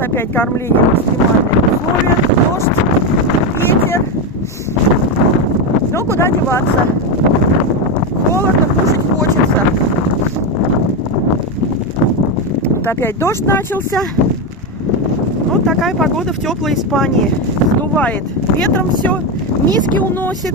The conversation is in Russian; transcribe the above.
опять кормление в экстремальных условиях. Дождь, ветер. Но куда деваться? Холодно, кушать хочется. Вот опять дождь начался. Вот такая погода в теплой Испании. Сдувает ветром все, миски уносит.